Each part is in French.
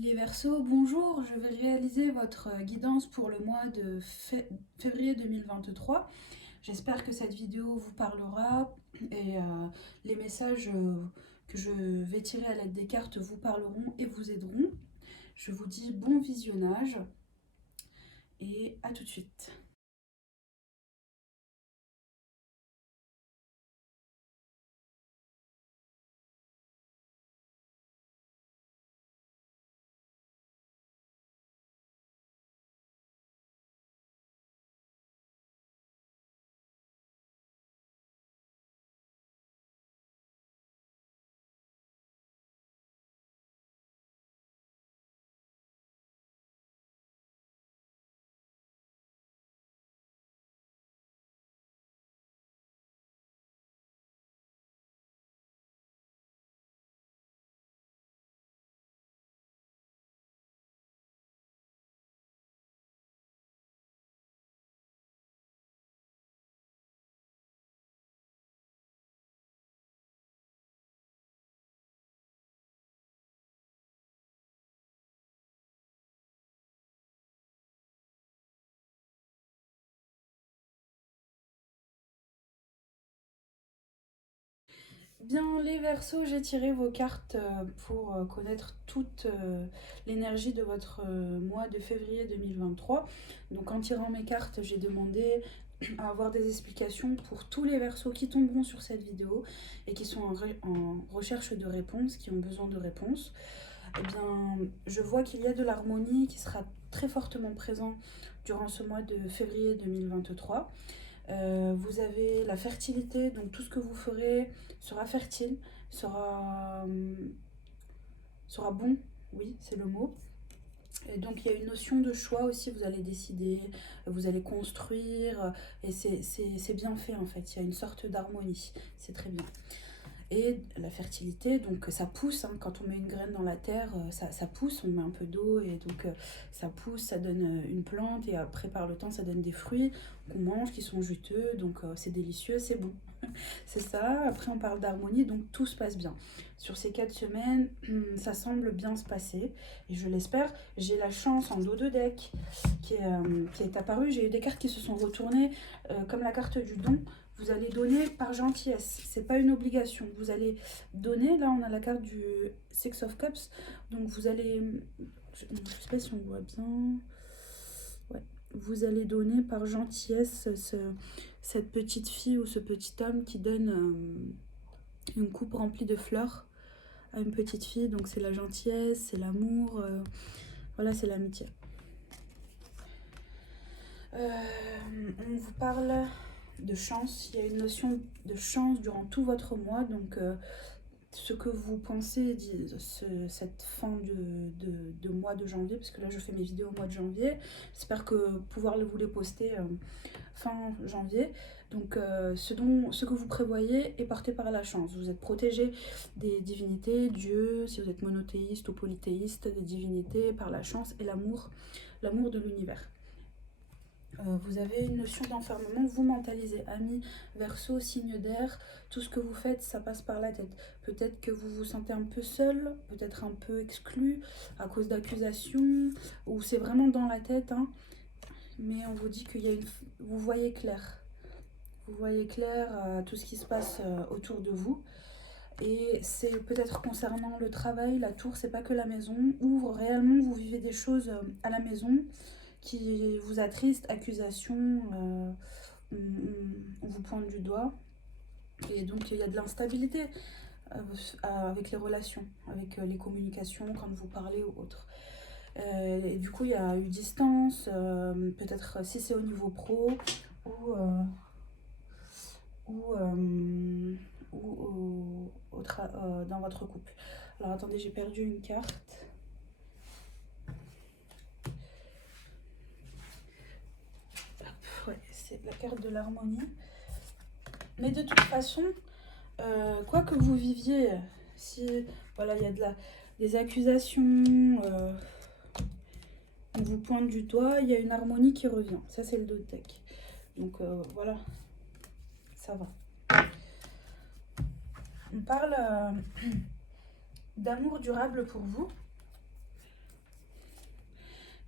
Les Verseaux, bonjour, je vais réaliser votre guidance pour le mois de février 2023. J'espère que cette vidéo vous parlera et les messages que je vais tirer à l'aide des cartes vous parleront et vous aideront. Je vous dis bon visionnage et à tout de suite. Bien, les Verseaux, j'ai tiré vos cartes pour connaître toute l'énergie de votre mois de février 2023. Donc en tirant mes cartes, j'ai demandé à avoir des explications pour tous les Verseaux qui tomberont sur cette vidéo et qui sont en recherche de réponses, qui ont besoin de réponses. Eh bien, je vois qu'il y a de l'harmonie qui sera très fortement présent durant ce mois de février 2023. Vous avez la fertilité, donc tout ce que vous ferez sera fertile, sera, sera bon, oui, c'est le mot. Et donc il y a une notion de choix aussi, vous allez décider, vous allez construire, et c'est bien fait en fait, il y a une sorte d'harmonie, c'est très bien. Et la fertilité, donc ça pousse, hein, quand on met une graine dans la terre, ça pousse, on met un peu d'eau et donc ça pousse, ça donne une plante et après par le temps ça donne des fruits qu'on mange qui sont juteux, donc c'est délicieux, c'est bon. C'est ça, après on parle d'harmonie, donc tout se passe bien. Sur ces 4 semaines, ça semble bien se passer et je l'espère. J'ai la chance en dos de deck qui est apparue, j'ai eu des cartes qui se sont retournées comme la carte du don. Vous allez donner par gentillesse, c'est pas une obligation. Vous allez donner, là on a la carte du Six of Cups, donc vous allez, je sais pas si on voit bien, ouais, vous allez donner par gentillesse cette petite fille ou ce petit homme qui donne une coupe remplie de fleurs à une petite fille, donc c'est la gentillesse, c'est l'amour, voilà, c'est l'amitié. On vous parle de chance, il y a une notion de chance durant tout votre mois, donc ce que vous pensez cette fin de mois de janvier, parce que là je fais mes vidéos au mois de janvier, j'espère que pouvoir vous les poster fin janvier. Donc ce que vous prévoyez est porté par la chance. Vous êtes protégé des divinités, Dieu, si vous êtes monothéiste ou polythéiste, des divinités par la chance et l'amour, l'amour de l'univers. Vous avez une notion d'enfermement, vous mentalisez, amis, Verseau, signe d'air, tout ce que vous faites, ça passe par la tête. Peut-être que vous vous sentez un peu seul, peut-être un peu exclu à cause d'accusations, ou c'est vraiment dans la tête, hein, mais on vous dit qu'il y a une... Vous voyez clair. Vous voyez clair tout ce qui se passe autour de vous. Et c'est peut-être concernant le travail, la tour, c'est pas que la maison, ou réellement vous vivez des choses à la maison qui vous attristent, accusations, on vous pointe du doigt. Et donc il y a de l'instabilité avec les relations, avec les communications, quand vous parlez ou autre. Et du coup, il y a eu distance, peut-être si c'est au niveau pro ou, ou, dans votre couple. Alors attendez, j'ai perdu une carte. Ouais, c'est la carte de l'harmonie. Mais de toute façon, quoi que vous viviez, si voilà, il y a des accusations, on vous pointe du doigt, il y a une harmonie qui revient. Ça, c'est le dos de deck. Donc voilà, ça va. On parle d'amour durable pour vous.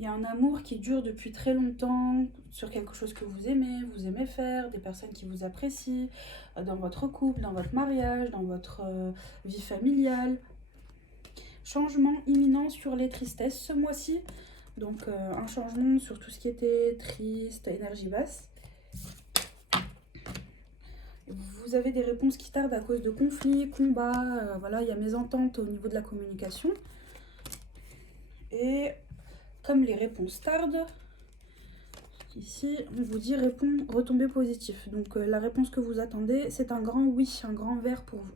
Il y a un amour qui dure depuis très longtemps sur quelque chose que vous aimez faire, des personnes qui vous apprécient, dans votre couple, dans votre mariage, dans votre vie familiale. Changement imminent sur les tristesses ce mois-ci. Donc un changement sur tout ce qui était triste, énergie basse. Vous avez des réponses qui tardent à cause de conflits, combats, voilà, il y a mésentente au niveau de la communication. Et comme les réponses tardent, ici on vous dit retombée positif. Donc la réponse que vous attendez, c'est un grand oui, un grand vert pour vous.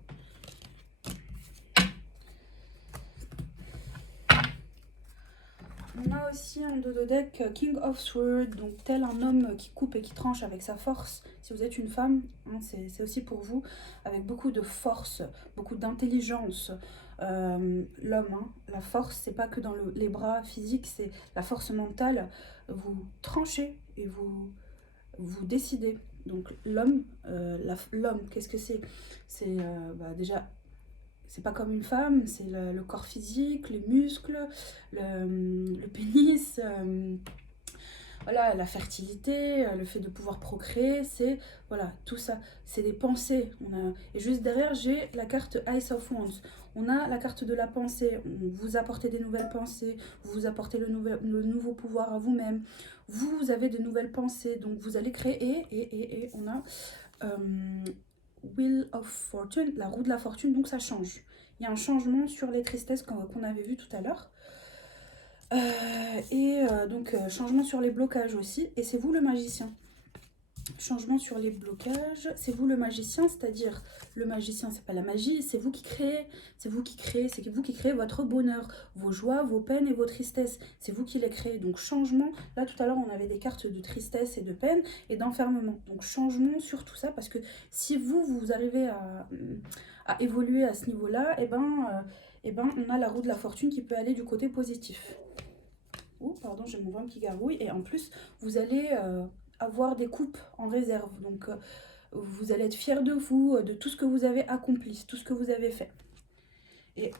On a aussi en dodo deck King of Swords, donc tel un homme qui coupe et qui tranche avec sa force. Si vous êtes une femme, hein, c'est aussi pour vous, avec beaucoup de force, beaucoup d'intelligence. L'homme, hein, la force, c'est pas que dans les bras physiques, c'est la force mentale. Vous tranchez et vous décidez. Donc l'homme, qu'est-ce que c'est? C'est déjà, c'est pas comme une femme, c'est le corps physique, les muscles, le pénis, voilà, la fertilité, le fait de pouvoir procréer, c'est voilà, tout ça, c'est des pensées. Et juste derrière, j'ai la carte Ice of Wands. On a la carte de la pensée, vous apportez des nouvelles pensées, vous apportez le nouveau pouvoir à vous-même, vous avez de nouvelles pensées, donc vous allez créer, et on a Wheel of Fortune, la roue de la fortune, donc ça change. Il y a un changement sur les tristesses qu'on avait vu tout à l'heure. Donc changement sur les blocages aussi, et c'est vous le magicien. Changement sur les blocages, c'est vous le magicien, c'est-à-dire le magicien, c'est pas la magie, c'est vous qui créez, c'est vous qui créez votre bonheur, vos joies, vos peines et vos tristesses, c'est vous qui les créez. Donc changement, là tout à l'heure on avait des cartes de tristesse et de peine et d'enfermement, donc changement sur tout ça, parce que si vous arrivez à évoluer à ce niveau-là, et ben on a la roue de la fortune qui peut aller du côté positif. Oh pardon, j'ai mon ventre qui gargouille, et en plus vous allez avoir des coupes en réserve, donc vous allez être fiers de vous, de tout ce que vous avez accompli, tout ce que vous avez fait. Et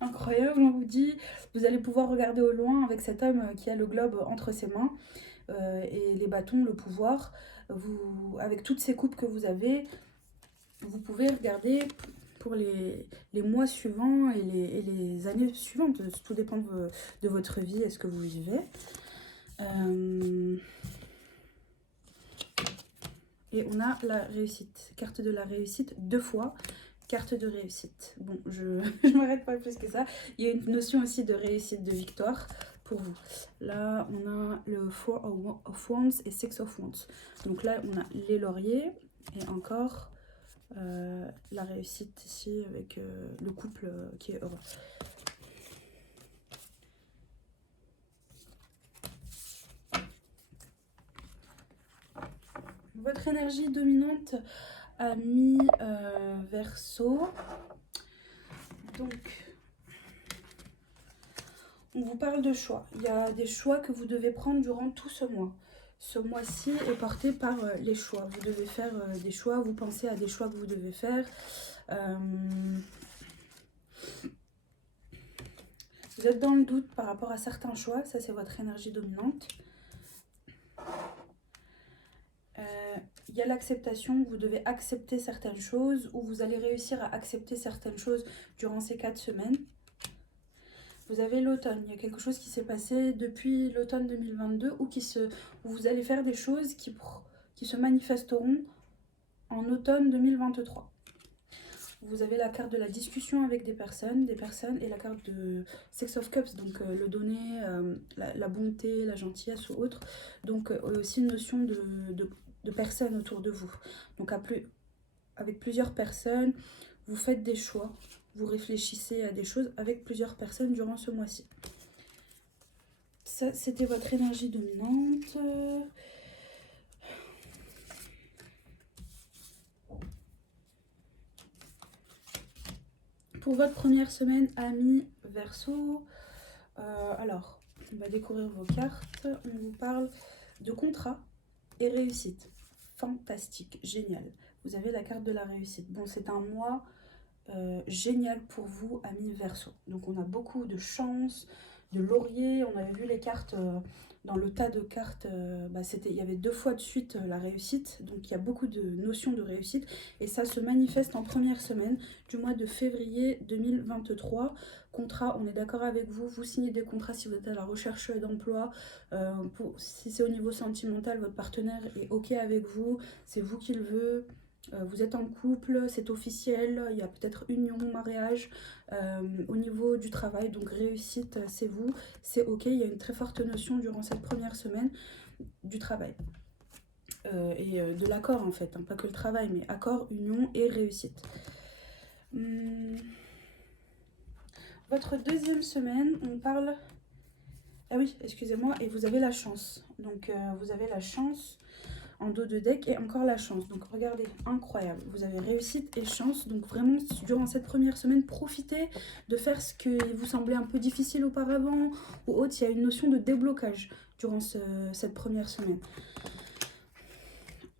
incroyable, on vous dit, vous allez pouvoir regarder au loin avec cet homme qui a le globe entre ses mains, et les bâtons, le pouvoir. Avec toutes ces coupes que vous avez, vous pouvez regarder pour les mois suivants et les années suivantes. Tout dépend de votre vie et ce que vous vivez. Et on a la réussite, carte de la réussite 2 fois, carte de réussite. Bon, je m'arrête pas plus que ça. Il y a une notion aussi de réussite, de victoire pour vous. Là, on a le 4 of Wands et 6 of Wands. Donc là, on a les lauriers et encore la réussite ici avec le couple qui est heureux. Votre énergie dominante a mis Verseau. Donc, on vous parle de choix. Il y a des choix que vous devez prendre durant tout ce mois. Ce mois-ci est porté par les choix. Vous devez faire des choix, vous pensez à des choix que vous devez faire. Vous êtes dans le doute par rapport à certains choix, ça c'est votre énergie dominante. Il y a l'acceptation, vous devez accepter certaines choses, ou vous allez réussir à accepter certaines choses durant ces 4 semaines. Vous avez l'automne, il y a quelque chose qui s'est passé depuis l'automne 2022, où vous allez faire des choses qui se manifesteront en automne 2023. Vous avez la carte de la discussion avec des personnes et la carte de Six of Cups, donc le donner, la bonté, la gentillesse ou autre. Donc aussi une notion de personnes autour de vous. Donc avec plusieurs personnes, vous faites des choix, vous réfléchissez à des choses avec plusieurs personnes durant ce mois-ci. Ça, c'était votre énergie dominante. Pour votre première semaine, amis Verseau, alors, on va découvrir vos cartes. On vous parle de contrat et réussite. Fantastique, génial. Vous avez la carte de la réussite. Bon, c'est un mois génial pour vous, amis Verseau. Donc, on a beaucoup de chance, de laurier. On avait vu les cartes, dans le tas de cartes, il y avait 2 fois de suite la réussite. Donc il y a beaucoup de notions de réussite. Et ça se manifeste en première semaine du mois de février 2023. Contrat, on est d'accord avec vous, vous signez des contrats si vous êtes à la recherche d'emploi. Si c'est au niveau sentimental, votre partenaire est OK avec vous, c'est vous qui le veut. Vous êtes en couple, c'est officiel, il y a peut-être union, mariage. Au niveau du travail, donc réussite, c'est vous, c'est OK. Il y a une très forte notion durant cette première semaine du travail. De l'accord en fait, hein, pas que le travail, mais accord, union et réussite. Votre deuxième semaine, on parle... Ah oui, excusez-moi, et vous avez la chance. Donc vous avez la chance en dos de deck et encore la chance. Donc regardez, incroyable. Vous avez réussite et chance. Donc vraiment, durant cette première semaine, profitez de faire ce qui vous semblait un peu difficile auparavant ou autre. Il y a une notion de déblocage durant cette première semaine.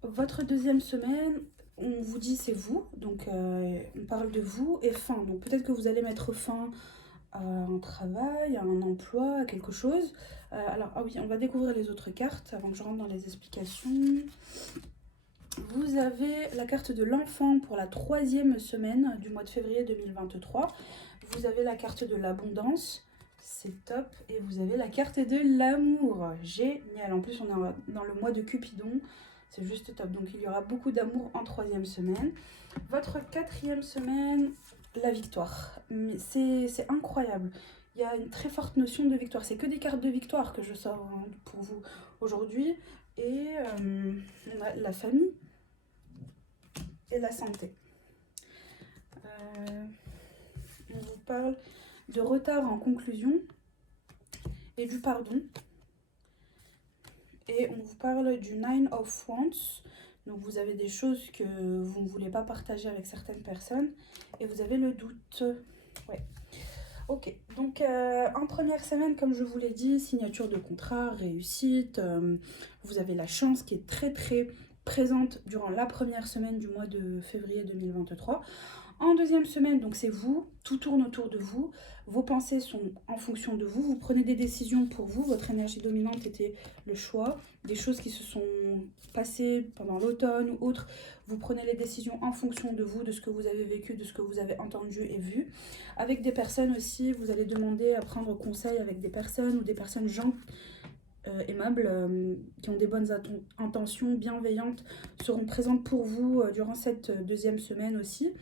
Votre deuxième semaine, on vous dit c'est vous. Donc on parle de vous et fin. Donc peut-être que vous allez mettre fin à un travail, à un emploi, à quelque chose. Alors, ah oui, on va découvrir les autres cartes avant que je rentre dans les explications. Vous avez la carte de l'enfant pour la 3e semaine du mois de février 2023. Vous avez la carte de l'abondance, c'est top. Et vous avez la carte de l'amour, génial. En plus, on est dans le mois de Cupidon, c'est juste top. Donc, il y aura beaucoup d'amour en 3e semaine. Votre 4e semaine, la victoire. Mais c'est incroyable. Il y a une très forte notion de victoire. C'est que des cartes de victoire que je sors pour vous aujourd'hui. Et on a la famille et la santé. On vous parle de retard en conclusion et du pardon. Et on vous parle du Nine of Wands. Donc vous avez des choses que vous ne voulez pas partager avec certaines personnes. Et vous avez le doute. Ouais. Ok, donc en première semaine, comme je vous l'ai dit, signature de contrat, réussite. Vous avez la chance qui est très très présente durant la première semaine du mois de février 2023. En deuxième semaine, donc c'est vous, tout tourne autour de vous, vos pensées sont en fonction de vous, vous prenez des décisions pour vous, votre énergie dominante était le choix, des choses qui se sont passées pendant l'automne ou autre, vous prenez les décisions en fonction de vous, de ce que vous avez vécu, de ce que vous avez entendu et vu. Avec des personnes aussi, vous allez demander à prendre conseil avec des personnes ou des personnes aimables, qui ont des bonnes intentions, bienveillantes, seront présentes pour vous durant cette deuxième semaine aussi.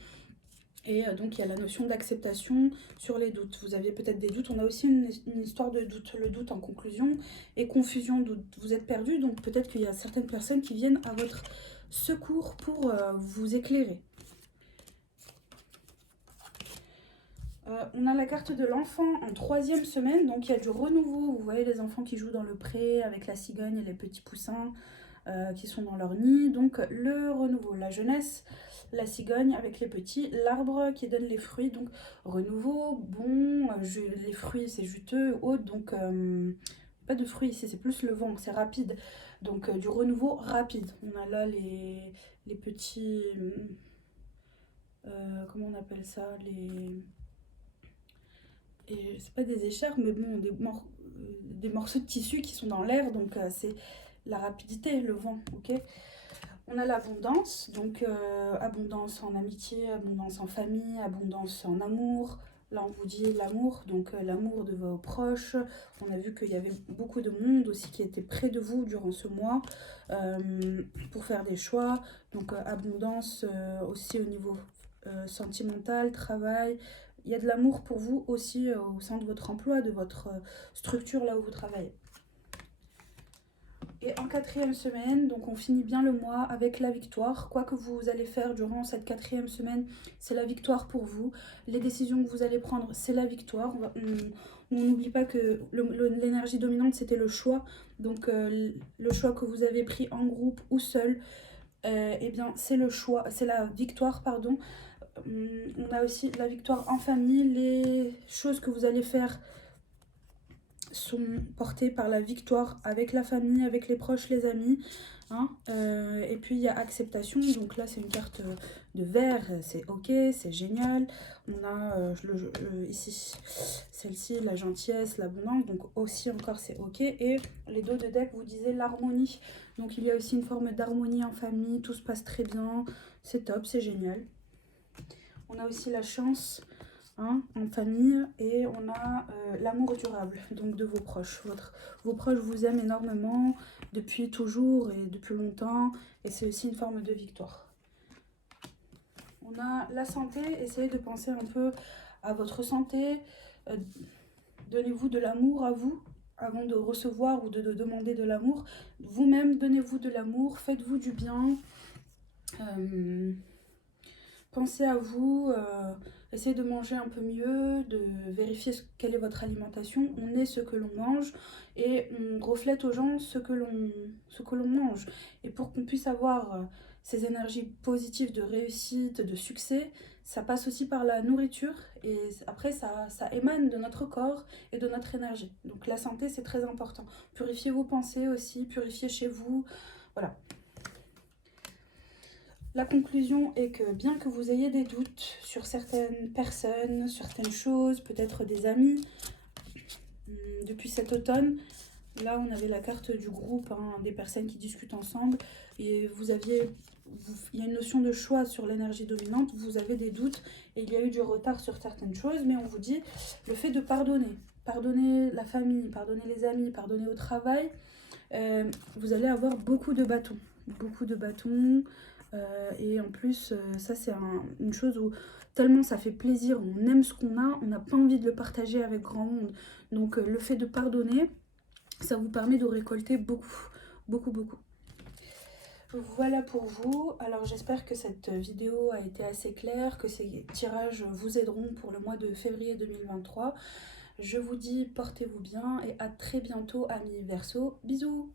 Et donc il y a la notion d'acceptation sur les doutes. Vous aviez peut-être des doutes, on a aussi une histoire de doute, le doute en conclusion et confusion, doute. Vous êtes perdu, donc peut-être qu'il y a certaines personnes qui viennent à votre secours pour vous éclairer. On a la carte de l'enfant en 3e semaine, donc il y a du renouveau. Vous voyez les enfants qui jouent dans le pré avec la cigogne et les petits poussins qui sont dans leur nid. Donc le renouveau, la jeunesse, la cigogne avec les petits, l'arbre qui donne les fruits. Donc renouveau, bon, les fruits c'est juteux, haut, donc pas de fruits ici, c'est plus le vent, c'est rapide. Donc du renouveau rapide. On a là les petits... comment on appelle ça, et c'est pas des écharpes, mais bon, des morceaux de tissu qui sont dans l'air, donc c'est la rapidité, le vent, ok. On a l'abondance, donc abondance en amitié, abondance en famille, abondance en amour. Là, on vous dit l'amour, donc l'amour de vos proches. On a vu qu'il y avait beaucoup de monde aussi qui était près de vous durant ce mois pour faire des choix. Donc abondance aussi au niveau sentimental, travail. Il y a de l'amour pour vous aussi au sein de votre emploi, de votre structure là où vous travaillez. Et en 4e semaine, donc on finit bien le mois avec la victoire. Quoi que vous allez faire durant cette 4e semaine, c'est la victoire pour vous. Les décisions que vous allez prendre, c'est la victoire. On n'oublie pas que l'énergie dominante, c'était le choix. Donc le choix que vous avez pris en groupe ou seul, eh bien c'est le choix, c'est la victoire, pardon. On a aussi la victoire en famille, les choses que vous allez faire sont portés par la victoire avec la famille, avec les proches, les amis. Hein. Et puis il y a acceptation, donc là c'est une carte de verre, c'est ok, c'est génial. On a ici celle-ci, la gentillesse, l'abondance, donc aussi encore c'est ok. Et les dos de deck vous disaient l'harmonie, donc il y a aussi une forme d'harmonie en famille, tout se passe très bien, c'est top, c'est génial. On a aussi la chance, hein, en famille, et on a l'amour durable, donc de vos proches. Vos proches vous aiment énormément depuis toujours et depuis longtemps, et c'est aussi une forme de victoire. On a la santé, essayez de penser un peu à votre santé, donnez-vous de l'amour à vous, avant de recevoir ou de demander de l'amour. Vous-même, donnez-vous de l'amour, faites-vous du bien. Pensez à vous, essayez de manger un peu mieux, de vérifier quelle est votre alimentation. On est ce que l'on mange et on reflète aux gens ce que l'on mange. Et pour qu'on puisse avoir ces énergies positives de réussite, de succès, ça passe aussi par la nourriture et après ça émane de notre corps et de notre énergie. Donc la santé c'est très important. Purifiez vos pensées aussi, purifiez chez vous, voilà. La conclusion est que bien que vous ayez des doutes sur certaines personnes, certaines choses, peut-être des amis, depuis cet automne, là on avait la carte du groupe, hein, des personnes qui discutent ensemble, et il y a une notion de choix sur l'énergie dominante, vous avez des doutes, et il y a eu du retard sur certaines choses, mais on vous dit le fait de pardonner la famille, pardonner les amis, pardonner au travail, vous allez avoir beaucoup de bâtons, et en plus ça c'est une chose où tellement ça fait plaisir, on aime ce qu'on a, on n'a pas envie de le partager avec grand monde, donc le fait de pardonner, ça vous permet de récolter beaucoup. Voilà pour vous. Alors j'espère que cette vidéo a été assez claire, que ces tirages vous aideront pour le mois de février 2023. Je vous dis portez-vous bien et à très bientôt amis Verseau. Bisous.